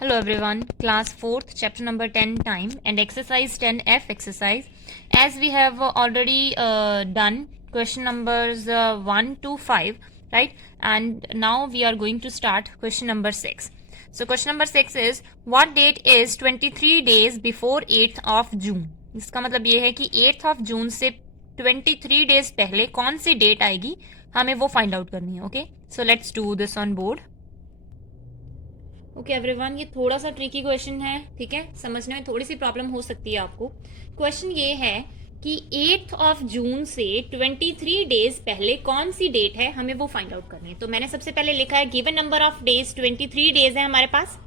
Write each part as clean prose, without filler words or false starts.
Hello everyone, class 4th, chapter number 10 time and exercise 10F exercise. As we have already done question numbers 1 to 5, right? And now we are going to start question number 6. So question number 6 is, what date is 23 days before 8th of June? इसका मतलब ये है कि 8th of June से 23 days पहले कौन सी date आएगी, हमें वो फाइंड आउट करनी है. Okay, so let's do this on board. Okay everyone, ये थोड़ा सा ट्रिकी क्वेश्चन है, ठीक है, समझने में थोड़ी सी प्रॉब्लम हो सकती है आपको. क्वेश्चन ये है कि 8th ऑफ जून से 23 डेज पहले कौन सी डेट है, हमें वो फाइंड आउट करनी है. तो मैंने सबसे पहले लिखा है given number of days 23 days है हमारे पास,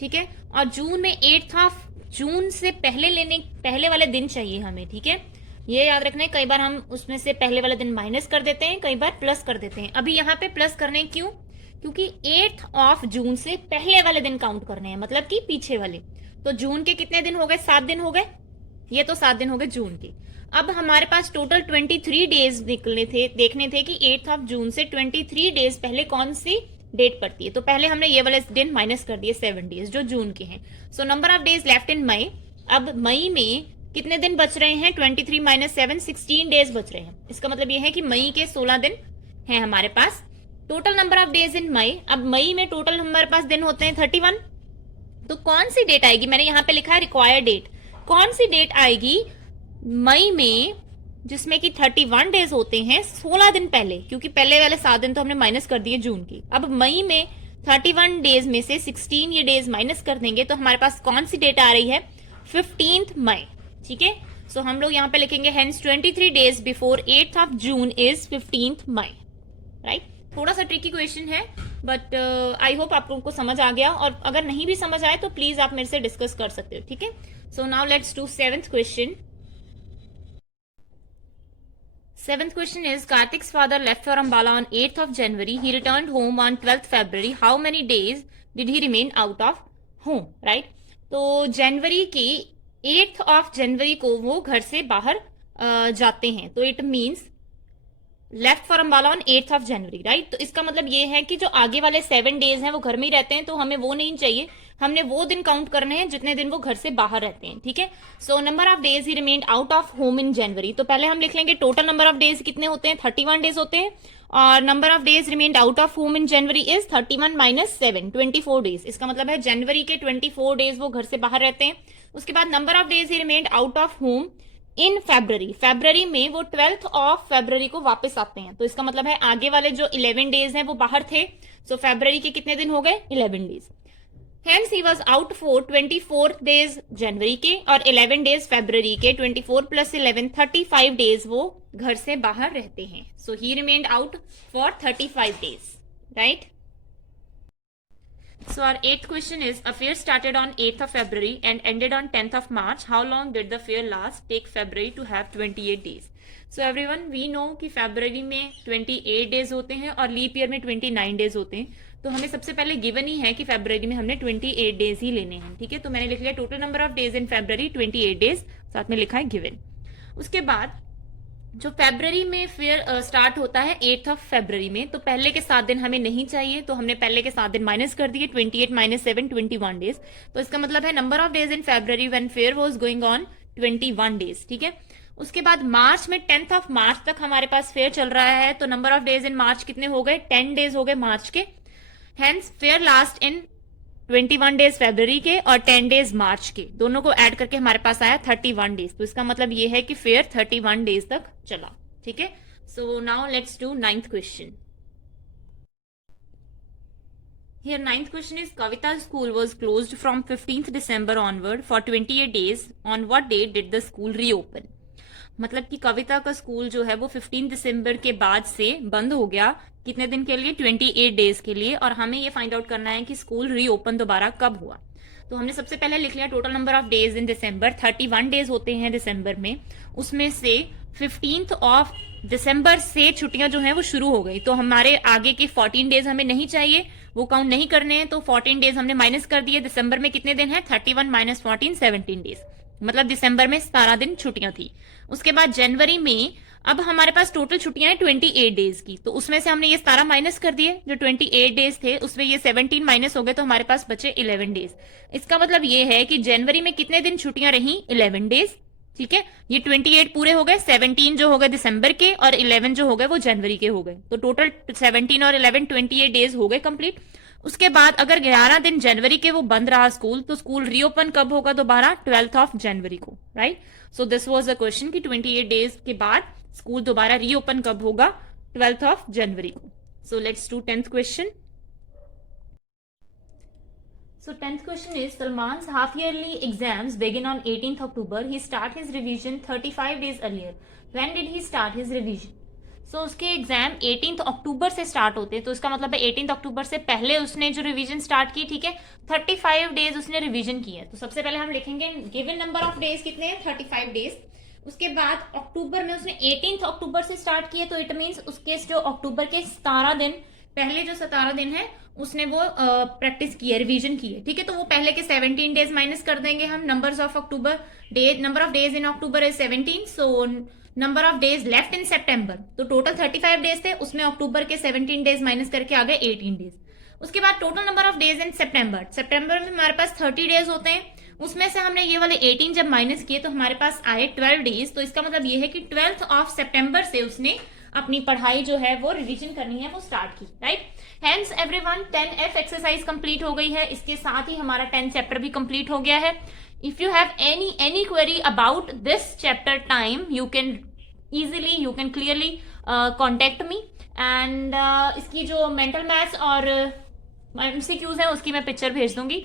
ठीक है, और जून में 8th ऑफ जून से पहले वाले दिन चाहिए हमें, ठीक है. ये याद रखना है, कई बार हम उसमें से पहले वाले दिन माइनस कर देते हैं, कई बार प्लस कर देते हैं. अभी यहाँ पे प्लस करने क्यों? क्योंकि 8th ऑफ जून से पहले वाले दिन काउंट करने हैं, मतलब कि पीछे वाले. तो जून के कितने दिन हो गए? 7 दिन हो गए. ये तो 7 दिन हो गए जून के. अब हमारे पास टोटल 23 डेज निकलने थे, देखने थे कि 8th ऑफ जून से 23 डेज पहले कौन सी डेट पड़ती है. तो पहले हमने ये वाले दिन माइनस कर दिए 7 डेज जो जून के हैं. So number of days left in May. अब मई में कितने दिन बच रहे हैं? 23 माइनस 7, 16 डेज बच रहे हैं. इसका मतलब ये है कि मई के 16 दिन हैं हमारे पास. Total number of days in May. अब मई में टोटल हमारे पास दिन होते हैं 31. तो कौन सी डेट आएगी? मैंने यहां पे लिखा है रिक्वायर्ड डेट. कौन सी डेट आएगी मई में जिसमें कि 31 डेज होते हैं 16 दिन पहले, क्योंकि पहले वाले 7 दिन तो हमने माइनस कर दिए जून की. अब मई में 31 डेज में से 16 ये डेज माइनस कर देंगे तो हमारे पास कौन सी डेट आ रही है? 15th मई, ठीक है. सो हम लोग यहां पे लिखेंगे hence 23 days before 8th of June is 15th May, right. थोड़ा सा ट्रिकी क्वेश्चन है, बट आई होप आप लोगों को समझ आ गया, और अगर नहीं भी समझ आए तो प्लीज आप मेरे से डिस्कस कर सकते हो, ठीक है. So now let's do 7th question. 7th question is, Karthik's father left for Ambala on 8th of January. He returned home on 12th February. How many days did he remain out of home? Right? तो जनवरी की 8th of January को वो घर से बाहर जाते हैं. तो it means left for Ambala on 8th of January, right. तो इसका मतलब ये है कि जो आगे वाले 7 डेज हैं वो घर में ही रहते हैं, तो हमें वो नहीं चाहिए. हमने वो दिन काउंट करने हैं जितने दिन वो घर से बाहर रहते हैं, ठीक है. So number of days he remained out of home in January. तो पहले हम लिख लेंगे टोटल नंबर ऑफ डेज कितने होते हैं? 31 डेज होते हैं, और number of days remained out of home in January is 31 minus 7, 24 days. इसका मतलब है जनवरी के 24 डेज वो घर से बाहर रहते हैं. उसके बाद number of days he remained out of home इन फेब्रवरी. फेब्रवरी में वो 12th ऑफ फेब्रवरी को वापस आते हैं. तो इसका मतलब है आगे वाले जो 11 डेज हैं वो बाहर थे. सो फेब्रवरी के कितने दिन हो गए? 11 days. Hence he was out for 24 days जनवरी के और 11 डेज फेब्रवरी के. 24 प्लस 11 35 डेज वो घर से बाहर रहते हैं. So he remained out for 35 days, right. So our 8th question is, a fair started on 8th of February and ended on 10th of March. How long did the fair last? Take February to have 28 days. So everyone, we know कि February में 28 days होते हैं और leap year में 29 days होते हैं. तो हमें सबसे पहले गिवन ही है कि February में हमने 28 days ही लेने हैं, ठीक है. तो मैंने लिख लिया total number of days in February 28 days, साथ में लिखा है गिवन. उसके बाद जो फेब्रवरी में फिर स्टार्ट होता है 8th ऑफ फेब्रवरी में, तो पहले के 7 दिन हमें नहीं चाहिए, तो हमने पहले के 7 दिन माइनस कर दिए. 28 माइनस 7, 21 डेज. तो इसका मतलब है number of days in February when fair was going on 21 days, ठीक है. उसके बाद मार्च में 10th ऑफ मार्च तक हमारे पास फेयर चल रहा है. तो नंबर ऑफ डेज इन मार्च कितने हो गए? 10 डेज हो गए मार्च के. Hence fair last in 21 days February के और 10 डेज मार्च के, दोनों को ऐड करके हमारे पास आया 31 डेज. तो इसका मतलब ये है कि फेयर 31 डेज तक चला, ठीक है. So now let's do 9th question. Here 9th question is, Kavita's school was closed from 15th December onward for 28 days. On what date did the school reopen? मतलब कि कविता का स्कूल जो है वो 15 दिसंबर के बाद से बंद हो गया. कितने दिन के लिए? 28 डेज के लिए. और हमें ये फाइंड आउट करना है कि स्कूल रीओपन दोबारा कब हुआ. तो हमने सबसे पहले लिख लिया total number of days in December. 31 days होते हैं दिसंबर में, उसमें से 15th ऑफ दिसंबर से छुट्टियां जो है वो शुरू हो गई. तो हमारे आगे के 14 डेज हमें नहीं चाहिए, वो काउंट नहीं करने हैं. तो 14 डेज हमने माइनस कर दिए. दिसंबर में कितने दिन है? 31 माइनस 14, 17 डेज. मतलब दिसंबर में 17 दिन छुट्टियां थी. उसके बाद जनवरी में अब हमारे पास टोटल छुट्टियां हैं 28 डेज की, तो उसमें से हमने ये 17 माइनस कर दिए, जो 28 डेज थे उसमें ये 17 माइनस हो गए, तो हमारे पास बचे 11 डेज। इसका मतलब ये है कि जनवरी में कितने दिन छुट्टियां रही, 11 डेज। ठीक है, ये 28 पूरे हो गए, 17 जो हो गए दिसंबर के और 11 जो हो गए वो जनवरी के हो गए, तो टोटल 17 और 11 28 डेज हो गए कंप्लीट। उसके बाद अगर 11 दिन जनवरी के वो बंद रहा स्कूल, तो स्कूल रीओपन कब होगा दोबारा, 12th ऑफ जनवरी को, right. So this was the question कि 28 डेज के बाद स्कूल दोबारा रीओपन कब होगा, 12th ऑफ जनवरी को। So let's do 10th question. So 10th question is Salman's half yearly exams begin on 18th October. He start his revision 35 days earlier. When did he start his revision? So उसके exam 18th अक्टूबर से start होते हैं, तो इसका मतलब है 18th अक्टूबर से पहले उसने जो रिवीजन स्टार्ट की, ठीक है, 35 डेज उसने रिवीजन की है। तो सबसे पहले हम लिखेंगे गिवन नंबर ऑफ डेज कितने हैं, 35 डेज। उसके बाद अक्टूबर में उसने 18th अक्टूबर से स्टार्ट किया, तो इट मीन्स उसके जो अक्टूबर के 17 दिन पहले जो 17 दिन है उसने वो प्रैक्टिस की है, रिवीजन की है, ठीक है। तो वो पहले के 17 डेज माइनस कर देंगे हम, numbers of October day, number of days in October is 17, so number of days left in September, तो टोटल 35 डेज थे, उसमें अक्टूबर के 17 डेज माइनस करके आ गए 18 डेज। उसके बाद total number of days in September, सितंबर में हमारे पास 30 डेज होते हैं, उसमें से हमने ये वाले 18 जब माइनस किए तो हमारे पास आए 12 डेज। तो इसका मतलब ये है कि 12th ऑफ सितंबर से उसने अपनी पढ़ाई जो है वो रिवीजन करनी है, वो स्टार्ट की, right. Hence everyone 10F exercise complete हो गई है, इसके साथ ही हमारा 10th चैप्टर भी कंप्लीट हो गया है। If you have any query about this chapter time, you can easily, you can clearly contact me, and इसकी जो मेंटल मैथ्स और MCQs है उसकी मैं पिक्चर भेज दूंगी,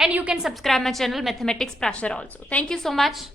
and you can subscribe my channel mathematics pressure also. Thank you so much.